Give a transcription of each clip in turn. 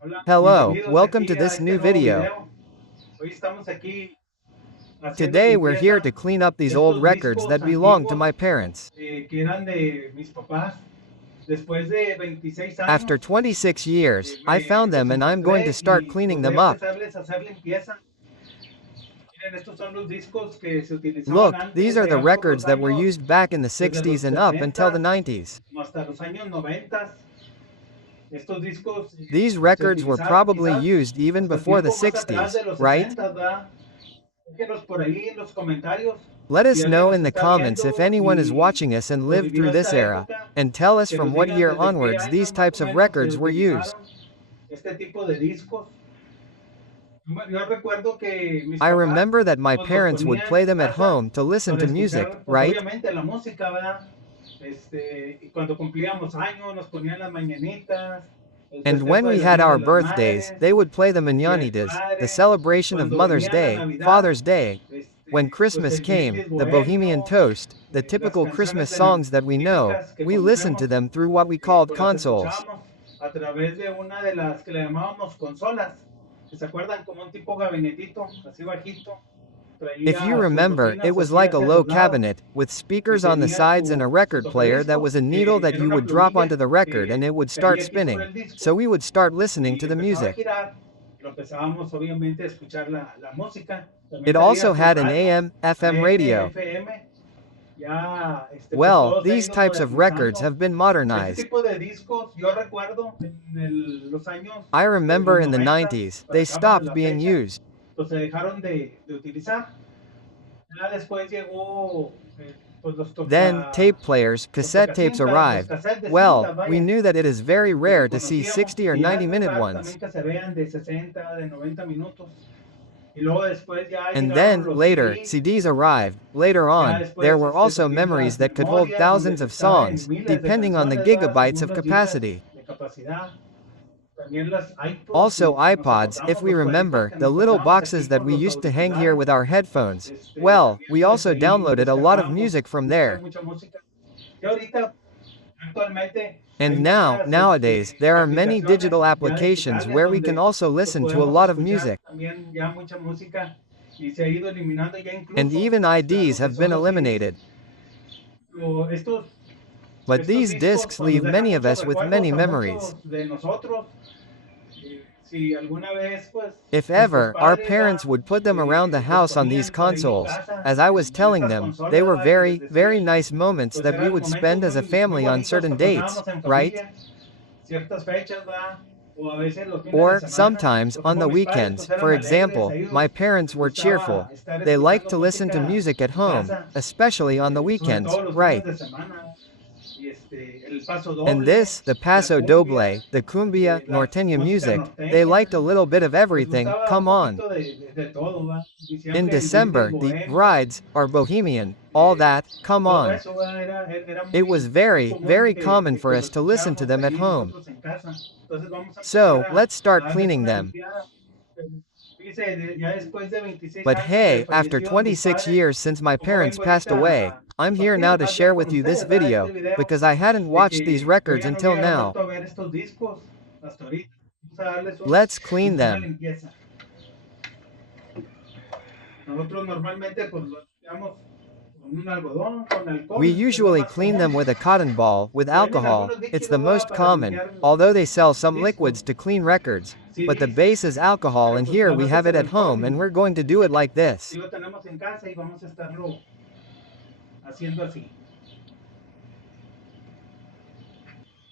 Hola, Hello, bienvenidos welcome to aquí a this este new nuevo video. video. Hoy estamos aquí haciendo Today we're here limpieza to clean up these de old estos records discos that belong to antiguos my parents. que eran de mis papás. Después de 26 años, After 26 years, I me found los them and I'm going to encontré start y cleaning pues voy them a up. empezarles a hacer limpieza. Miren, estos son los discos que se utilizaban Look, these antes, are the allá por los records that were años, used back in the desde 60s los and up until the 60 90s. hasta los años 90. Estos discos These se records were utilizaron probably quizás used even hasta before the tiempo más atrás 60s, de los right? 60, ¿verdad? Déjenos por ahí en los comentarios Let si us alguien know nos in the está comments if viendo anyone is y watching us and pues lived vivió through this esta era, época, and tell us que from nos what digan year desde qué onwards these año más types o of menos se records were used. utilizaron este tipo de discos. Yo recuerdo que mis I papás remember that my pues los parents would ponían play en them at casa home to listen para to music, escuchar pues right? obviamente la música, ¿verdad? Y cuando cumplíamos años nos ponían las mañanitas, el And when festejo we del had Día de our las birthdays, Madres, they would play the el Día del mañanitas, the Padre, celebration of cuando Mother's venía la Day, Navidad, Father's Day. When pues Christmas el came, Brindis the Bohemian Bohemio, Toast, the las typical Christmas canciones de Navidad songs that we know, típicas que we listened to conocemos, them through what we called pues las consoles. escuchábamos a través de una de las que le llamábamos consolas. ¿Se acuerdan? Como un tipo gabinetito, así bajito, If you traía sus remember, it bocinas was así like a hacia low los lados cabinet, with y speakers on the tenía sides and a su record player that tocadiscos, was a needle que that era you una would drop onto plumilla the record and que it would start caía aquí sobre spinning. el disco So we would start listening y to the empezaba a music. girar. Lo empezábamos obviamente a escuchar la música. También It salía also su had an radio, AM, FM AM, radio. FM. Ya, pues Well, todo se ha these ido types of records modernizando. have been Este modernized. tipo de discos, yo recuerdo en los años I de remember los in the 90 90s, para they acá, para stopped la being fecha, used. pues se dejaron de utilizar. Ya después llegó pues Then, tape players, los cassette tapes tocacintas, los arrived. cassettes de Well, cintas, we vaya, knew that it is very los que rare to see conocíamos, 60 or y ya es 90-minute muy raro ones. también que se vean de 60, de 90 minutos. Y luego después ya And llegaron then, los later, CDs, CDs arrived. Later ya on, there después were also también memories las that could hold memorias donde thousands of caben songs, miles de depending on the canciones, ¿verdad? gigabytes Según of los gigas capacity. de capacidad. También las iPods, Also si nos iPods, if acordamos, we los cuadritos remember, que the nos little pasábamos boxes aquí that con we los used to hang here auriculares. with our headphones. Well, También we pues also ahí downloaded a lot of descargamos music from mucha, there. mucha música. Y ahorita, actualmente, hay And now, muchas nowadays, there are many aplicaciones digital ya applications digitales where we can donde also pues, listen to a podemos lot of escuchar music. también ya mucha música y se ha ido eliminando ya And incluso even hasta IDs lo que have son been los CDs. eliminated. O But estos these discos discs pues nos leave dejan many of muchos us with many recuerdos a memories. muchos de nosotros. Si alguna vez pues If nuestros ever, our padres parents would put them around the los house on these ponían por ahí en consoles. casa, As I was en telling estas them, they consolas were ¿va? Que les very, very decía, nice moments pues that we eran would momentos spend as a muy family on bonitos certain que dates, pasábamos en right? familia, ciertas fechas, ¿va? O a veces los fines de Or, semana, sometimes, por on ejemplo the mis padres pues weekends, for eran alegres, a example, ellos my parents les were gustaba cheerful. estar They liked escuchando to listen to música music at en home, casa, especially on the sobre weekends, todo los fines right? de semana, y el paso And doble, this, the la paso cumbia, doble, the cumbia, la norteña música music, they norteña, liked a little bit of les everything, gustaba un come on. poquito de todo, ¿va? In Diciembre, el brindis December, the bohemio, brides, are bohemian, all that, come todo on. eso, ¿va? Era It was muy very, común very common for que lo us to listen to escucháramos them at ahí home. nosotros en casa. Entonces vamos a empezar So, let's a start darles cleaning una them. limpiada. Fíjese, ya después de 26 But años de hey, after fallecidos mis 26 padres, years since my como parents vengo passed ahorita away, a I'm here compartir now to más ya share con with you this ustedes, ¿verdad? Este video, video, because I hadn't de watched these que yo records ya no until hubiera now. vuelto a ver estos discos hasta ahorita. Vamos a darles Let's clean una them. limpieza. Nosotros normalmente pues lo limpiamos con un algodón, con We alcohol, es lo usually más clean común. them with a cotton ball, with Y venden alcohol, algunos it's the líquidos, ¿verdad? most Para common, limpiar although they sell some discos, liquids to clean records. But the CDs, base is alcohol pero and pues here la we base have es it el at alcohol home and we're going to do it like y this. lo tenemos en casa y vamos a estarlo haciendo así.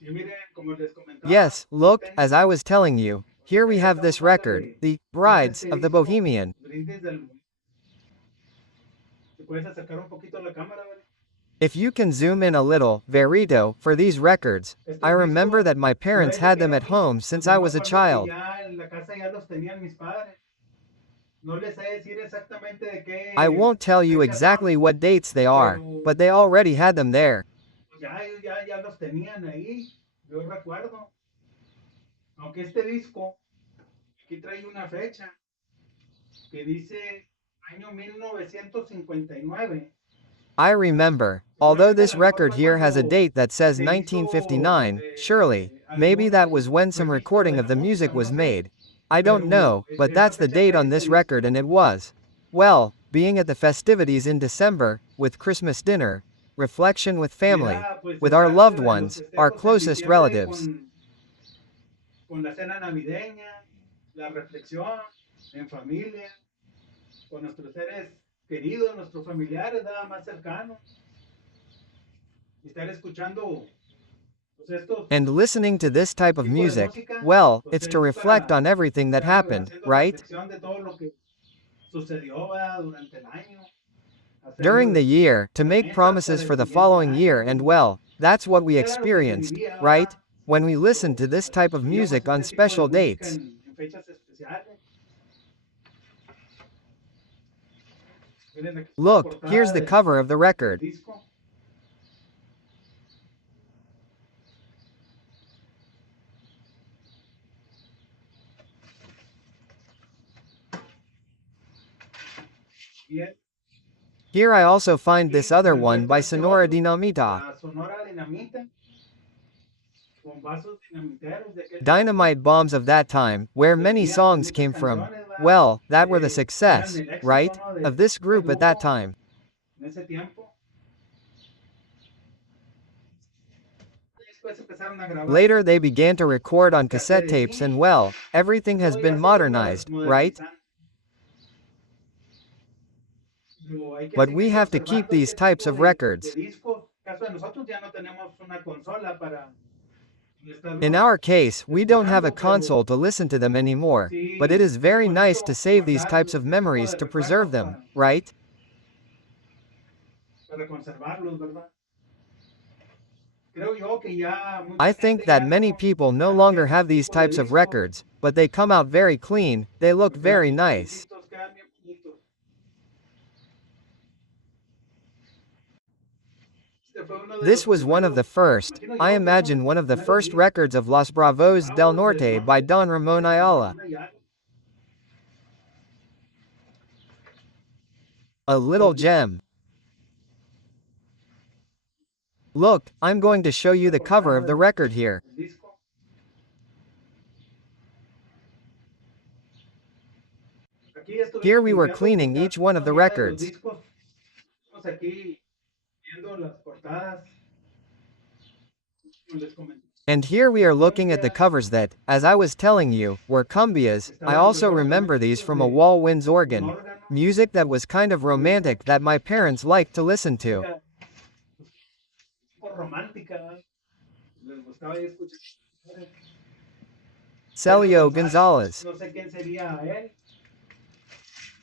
Y miren, como les comentaba, Yes, aquí look, tengo, as I was telling you, here we ahorita have estamos this dándole record, the ya Brides este of the disco, Bohemian. brindis del... ¿Te puedes acercar un poquito la cámara, ¿vale? If you can zoom in a little, Verito, for these records, I Estos remember discos, that my yo parents desde had que them era at niño, home pues since yo I me was a acuerdo que child. ya en la casa ya los tenían mis padres. No les sé decir exactamente de I qué won't tell you fecha son, exactly what dates they are, pero but they already had them there. pues ya los tenían ahí, yo recuerdo. Aunque este disco, aquí trae una fecha que dice año 1959. I remember. Although this record here has a date that says 1959, surely, maybe that was when some recording of the music was made. I don't know, but that's the date on this record and it was. Well, being at the festivities in December, with Christmas dinner, reflection with family, Mira, pues with se our trata loved de los ones, our festejos en closest diciembre relatives. con la cena navideña, la reflexión en familia, con nuestros seres queridos, nuestros familiares, nada más cercanos, y estar escuchando pues, estos And listening to this type of tipos de music, música, well, pues it's to es reflect para on everything that estar happened, haciendo right? reflexión de todo lo que sucedió durante el año, During the hacernos year, to make promesas para promises el for the siguiente following year, año, and y well, that's what we pues era lo que se experienced, vivía, right? ¿verdad? When we listened Cuando to this type of oíamos music on este tipo de special música dates. en fechas especiales. Miren, aquí está la Look, here's portada the cover of the del record. disco. Y Here I also find this aquí other me one encuentro by este Sonora otro, Dinamita. la Sonora Dinamita, con vasos dinamiteros de aquel tiempo, Dynamite bombs of that time, where que many venían con songs muchas came from. canciones, ¿verdad? Well, that were the Que eran success, el éxito, right? ¿no? Of De this este group at that grupo time. en ese tiempo. Después empezaron a grabar Later they began to record on cassette cassette de tapes and cine, well, everything has todo iba been así como modernized, right? modernizando. Pero hay que But we seguir have to keep conservando these este types tipo of de records. discos. En caso de nosotros ya no tenemos una consola para In estarlos our case, we don't have a escuchando, pero console to listen to them anymore, but it sí, is es very nice to bonito save these types guardarlos, of este tipo memories de to preserve recuerdos them, right? para conservarlos, ¿verdad? Creo yo que ya I mucha think gente that many people no ya no longer tiene have este these tipo de types of discos, records, but they come out very clean, they look me quedan very bien nice. bonitos, quedan bien bonitos. Este fue uno de This los was one of the primeros, first, imagino I yo que uno de imagine los one of the primeros first discos records of Los Bravos del bravos del Norte by norte Don Ramon de Don Ayala. Ramón Ayala. A little gem. Look, I'm going to show you La the cover portada of the record here. del disco. Aquí Here estuvimos we were limpiando cleaning each one of the cada de los records. discos. Estamos aquí viendo las portadas. Como les comenté, And here we are looking at the covers that, as I was telling you, were cumbias. I estaban also recuerdo también remember these discos from a de wall winds un organ. órgano, Music that was kind of romantic that my parents liked to listen to. música un poco romántica, ¿verdad? Les gustaba ahí escuchar. Celio Celio González, Gonzalez. no sé quién sería él.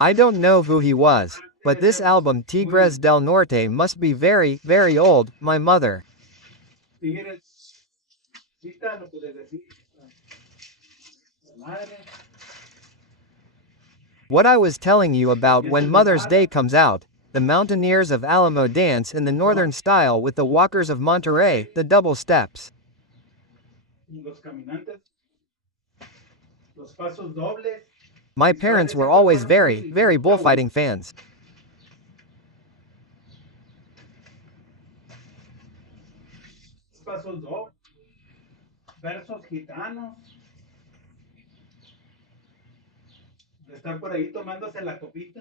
I don't know who he was, but Debe this ser album Tigres muy del Norte must be very, very old, my mother. tigres. Cita lo que les decía la madre. What I was telling you about Y esta when es la Mother's Day tabla, comes out, the Mountaineers of Alamo dance in the northern son style with the Walkers of Monterey, the double steps. los caminantes, los pasos dobles. My Mis parents padres were siempre always fueron very, muy, very muy bullfighting taurinos. fans. Pasos dobles, versos gitanos, de estar por ahí tomándose la copita,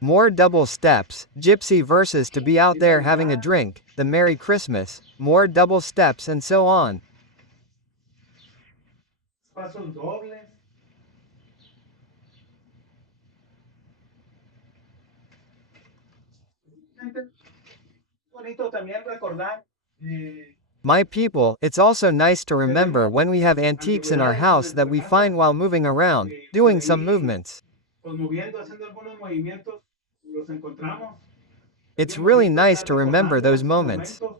More double steps, gypsy verses to be out feliz there having a Navidad, drink, the Merry Christmas, more double steps and so on. pasos dobles. Bonito también recordar, My people, it's also nice to remember tenemos when we have antiques in our antigüedades en house that nuestra we casa, find while moving around, que por doing some ahí, movements. pues moviendo, haciendo algunos movimientos, los encontramos. Es It's bien really bonito nice estar to remember recordando those esos moments. momentos.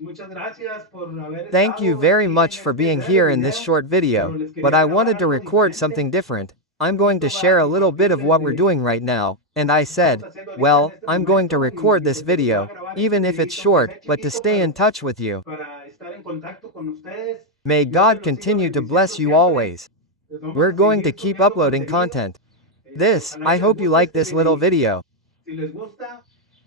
Muchas gracias por haber Thank you estado very aquí much en for este being breve here in this video, short pero video, les but quería I grabar wanted to algo record diferente. something different. I'm Un going to share a tovar little bit of imposible what we're de doing right now, and I estamos said, haciendo ahorita en well, este I'm going to momento record y this pues se les va a video, grabar este even if it's videito, aunque short, sea but to chiquito, stay in pero touch with you. para estar en contacto con ustedes. May Dios me God los siga continue to bendiciendo bless you siempre. always. Les vamos We're a going to seguir keep subiendo uploading contenido. content. This, Ojalá I y les hope you guste like este this little videito. video. Si les gusta,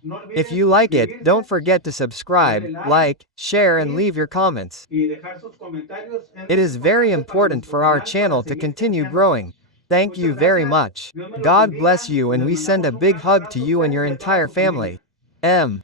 No If olviden you like it, suscribirse, don't forget to subscribe, darle like, share and compartir leave your comments. y dejar sus comentarios. Es It muy is very importante para important nuestro for our canal para channel to seguir continue creciendo. growing. Thank Muchas you very gracias. much. Dios me los God bless bendiga you y and les we send mandamos a un big gran hug to abrazo a you and ustedes your y a toda entire su familia. family. M.